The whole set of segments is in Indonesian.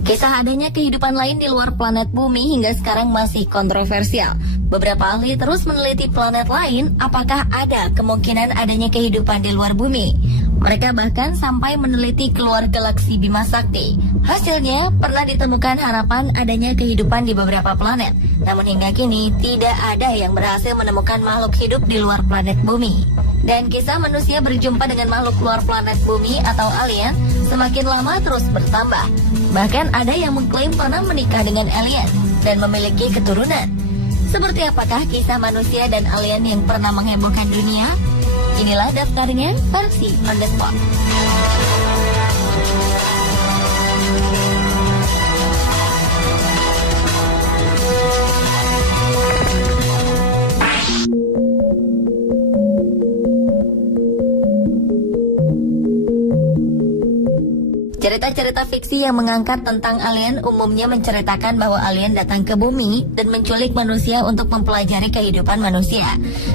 Kisah adanya kehidupan lain di luar planet bumi hingga sekarang masih kontroversial. Beberapa ahli terus meneliti planet lain, apakah ada kemungkinan adanya kehidupan di luar bumi. Mereka bahkan sampai meneliti keluar galaksi Bima Sakti. Hasilnya, pernah ditemukan harapan adanya kehidupan di beberapa planet. Namun hingga kini, tidak ada yang berhasil menemukan makhluk hidup di luar planet bumi. Dan kisah manusia berjumpa dengan makhluk luar planet bumi atau alien semakin lama terus bertambah. Bahkan ada yang mengklaim pernah menikah dengan alien dan memiliki keturunan. Seperti apakah kisah manusia dan alien yang pernah menghebohkan dunia? Inilah daftarnya versi on the spot. Cerita-cerita fiksi yang mengangkat tentang alien umumnya menceritakan bahwa alien datang ke bumi dan menculik manusia untuk mempelajari kehidupan manusia.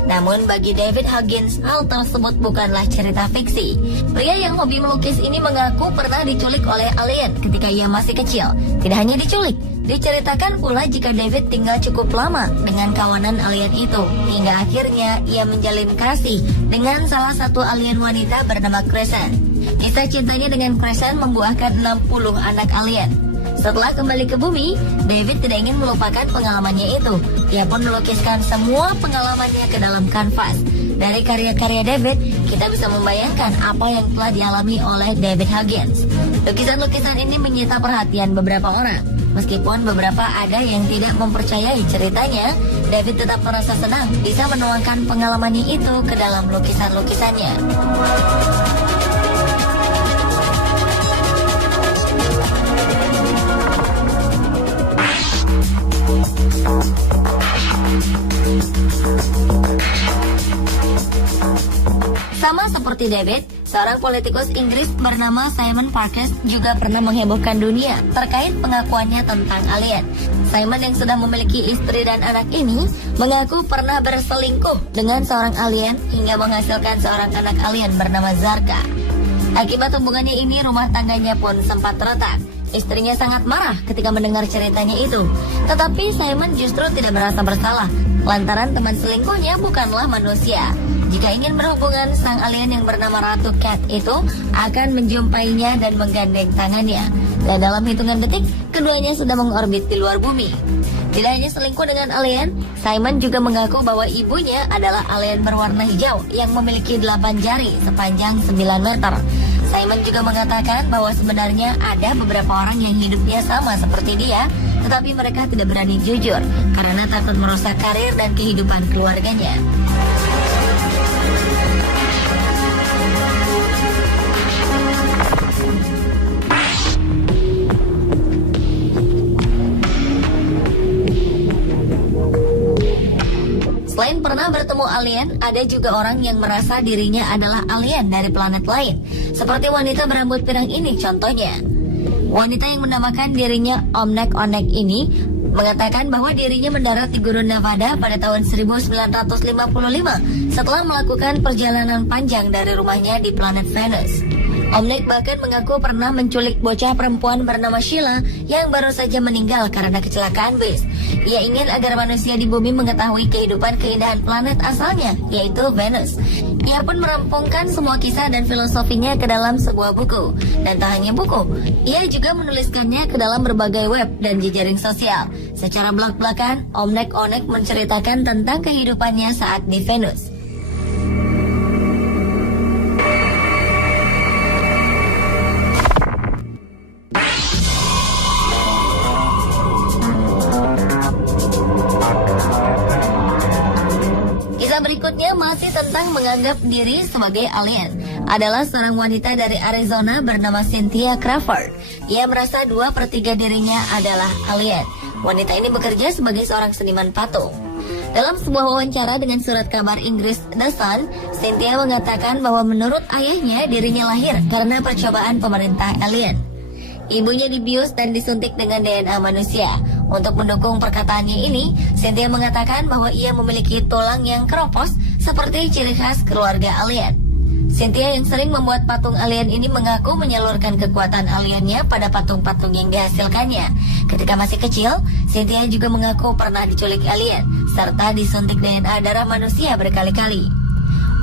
Namun bagi David Huggins, hal tersebut bukanlah cerita fiksi. Pria yang hobi melukis ini mengaku pernah diculik oleh alien ketika ia masih kecil. Tidak hanya diculik, diceritakan pula jika David tinggal cukup lama dengan kawanan alien itu, hingga akhirnya ia menjalin kasih dengan salah satu alien wanita bernama Crescent. Kisah cintanya dengan Crescent membuahkan 60 anak alien. Setelah kembali ke bumi, David tidak ingin melupakan pengalamannya itu. Ia pun melukiskan semua pengalamannya ke dalam kanvas. Dari karya-karya David, kita bisa membayangkan apa yang telah dialami oleh David Huggins. Lukisan-lukisan ini menyita perhatian beberapa orang. Meskipun beberapa ada yang tidak mempercayai ceritanya, David tetap merasa senang bisa menuangkan pengalamannya itu ke dalam lukisan-lukisannya. Sama seperti David, seorang politikus Inggris bernama Simon Parkes juga pernah menghebohkan dunia terkait pengakuannya tentang alien. Simon yang sudah memiliki istri dan anak ini mengaku pernah berselingkuh dengan seorang alien hingga menghasilkan seorang anak alien bernama Zarka. Akibat hubungannya ini, rumah tangganya pun sempat retak. Istrinya sangat marah ketika mendengar ceritanya itu. Tetapi Simon justru tidak merasa bersalah, lantaran teman selingkuhnya bukanlah manusia. Jika ingin berhubungan, sang alien yang bernama Ratu Cat itu akan menjumpainya dan menggandeng tangannya. Dan dalam hitungan detik, keduanya sudah mengorbit di luar bumi. Tidak hanya selingkuh dengan alien, Simon juga mengaku bahwa ibunya adalah alien berwarna hijau yang memiliki 8 jari sepanjang 9 meter. Simon juga mengatakan bahwa sebenarnya ada beberapa orang yang hidupnya sama seperti dia, tetapi mereka tidak berani jujur karena takut merusak karir dan kehidupan keluarganya. Selain pernah bertemu alien, ada juga orang yang merasa dirinya adalah alien dari planet lain. Seperti wanita berambut pirang ini contohnya. Wanita yang menamakan dirinya Omnek Onek ini mengatakan bahwa dirinya mendarat di Gurun Nevada pada tahun 1955 setelah melakukan perjalanan panjang dari rumahnya di planet Venus. Omnek bahkan mengaku pernah menculik bocah perempuan bernama Sheila yang baru saja meninggal karena kecelakaan bus. Ia ingin agar manusia di bumi mengetahui kehidupan keindahan planet asalnya, yaitu Venus. Ia pun merampungkan semua kisah dan filosofinya ke dalam sebuah buku. Dan tak hanya buku, ia juga menuliskannya ke dalam berbagai web dan jejaring sosial. Secara belak-belakan, Omnek Onek menceritakan tentang kehidupannya saat di Venus. Berikutnya masih tentang menganggap diri sebagai alien. Adalah seorang wanita dari Arizona bernama Cynthia Crawford. Ia merasa 2/3 dirinya adalah alien. Wanita ini bekerja sebagai seorang seniman patung. Dalam sebuah wawancara dengan surat kabar Inggris The Sun, Cynthia mengatakan bahwa menurut ayahnya dirinya lahir karena percobaan pemerintah alien. Ibunya dibius dan disuntik dengan DNA manusia. Untuk mendukung perkataannya ini, Cynthia mengatakan bahwa ia memiliki tulang yang keropos seperti ciri khas keluarga alien. Cynthia yang sering membuat patung alien ini mengaku menyalurkan kekuatan aliennya pada patung-patung yang dihasilkannya. Ketika masih kecil, Cynthia juga mengaku pernah diculik alien, serta disuntik DNA darah manusia berkali-kali.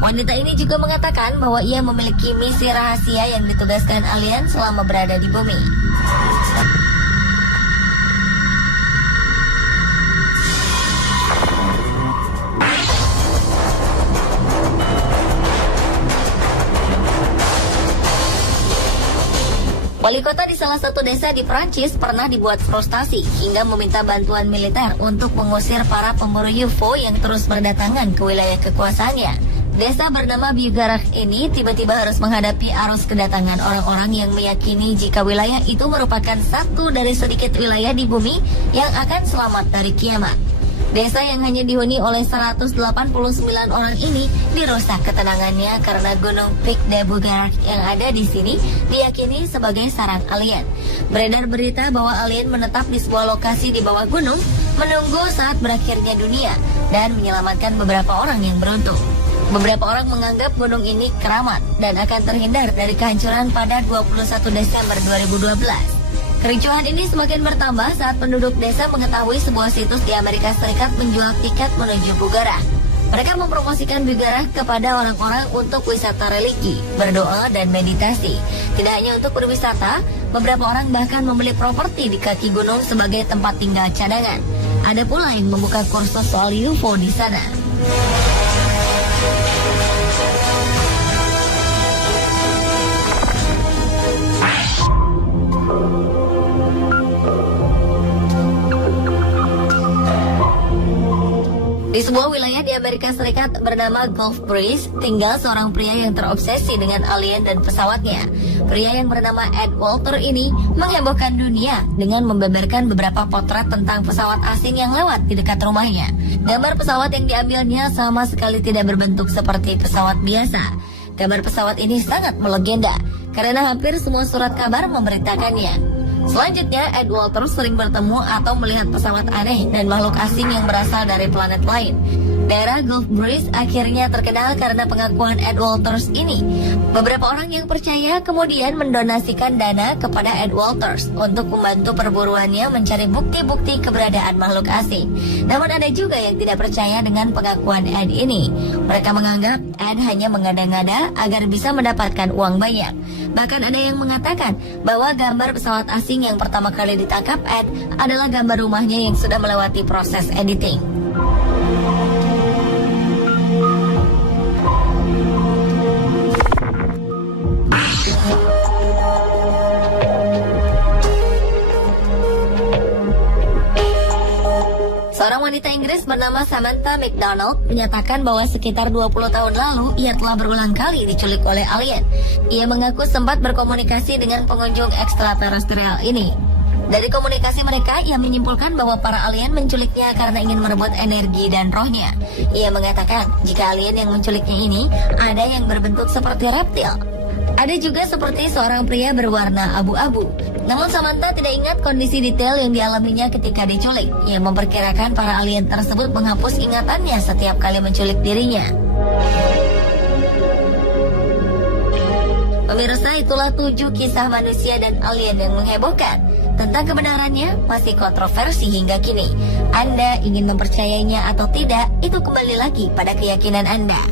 Wanita ini juga mengatakan bahwa ia memiliki misi rahasia yang ditugaskan alien selama berada di bumi. Wali kota di salah satu desa di Prancis pernah dibuat frustasi hingga meminta bantuan militer untuk mengusir para pemburu UFO yang terus berdatangan ke wilayah kekuasaannya. Desa bernama Bugarach ini tiba-tiba harus menghadapi arus kedatangan orang-orang yang meyakini jika wilayah itu merupakan satu dari sedikit wilayah di bumi yang akan selamat dari kiamat. Desa yang hanya dihuni oleh 189 orang ini dirusak ketenangannya karena gunung Pic de Bugarach yang ada di sini diyakini sebagai sarang alien. Beredar berita bahwa alien menetap di sebuah lokasi di bawah gunung menunggu saat berakhirnya dunia dan menyelamatkan beberapa orang yang beruntung. Beberapa orang menganggap gunung ini keramat dan akan terhindar dari kehancuran pada 21 Desember 2012. Kericuhan ini semakin bertambah saat penduduk desa mengetahui sebuah situs di Amerika Serikat menjual tiket menuju Bugarach. Mereka mempromosikan Bugarach kepada orang-orang untuk wisata religi, berdoa, dan meditasi. Tidak hanya untuk berwisata, beberapa orang bahkan membeli properti di kaki gunung sebagai tempat tinggal cadangan. Ada pula yang membuka kursus soal UFO di sana. Di sebuah wilayah di Amerika Serikat bernama Gulf Breeze, tinggal seorang pria yang terobsesi dengan alien dan pesawatnya. Pria yang bernama Ed Walter ini menghebohkan dunia dengan membeberkan beberapa potret tentang pesawat asing yang lewat di dekat rumahnya. Gambar pesawat yang diambilnya sama sekali tidak berbentuk seperti pesawat biasa. Gambar pesawat ini sangat melegenda karena hampir semua surat kabar memberitakannya. Selanjutnya, Ed Walters sering bertemu atau melihat pesawat aneh dan makhluk asing yang berasal dari planet lain. Daerah Gulf Breeze akhirnya terkenal karena pengakuan Ed Walters ini. Beberapa orang yang percaya kemudian mendonasikan dana kepada Ed Walters untuk membantu perburuannya mencari bukti-bukti keberadaan makhluk asing. Namun ada juga yang tidak percaya dengan pengakuan Ed ini. Mereka menganggap Ed hanya mengada-ngada agar bisa mendapatkan uang banyak. Bahkan ada yang mengatakan bahwa gambar pesawat asing yang pertama kali ditangkap Ed adalah gambar rumahnya yang sudah melewati proses editing. Seorang wanita Inggris bernama Samantha McDonald menyatakan bahwa sekitar 20 tahun lalu ia telah berulang kali diculik oleh alien. Ia mengaku sempat berkomunikasi dengan pengunjung ekstraterestrial ini. Dari komunikasi mereka, ia menyimpulkan bahwa para alien menculiknya karena ingin merebut energi dan rohnya. Ia mengatakan jika alien yang menculiknya ini ada yang berbentuk seperti reptil. Ada juga seperti seorang pria berwarna abu-abu. Namun Samantha tidak ingat kondisi detail yang dialaminya ketika diculik. Ia memperkirakan para alien tersebut menghapus ingatannya setiap kali menculik dirinya. Pemirsa, itulah 7 kisah manusia dan alien yang menghebohkan. Tentang kebenarannya masih kontroversi hingga kini. Anda ingin mempercayainya atau tidak, itu kembali lagi pada keyakinan Anda.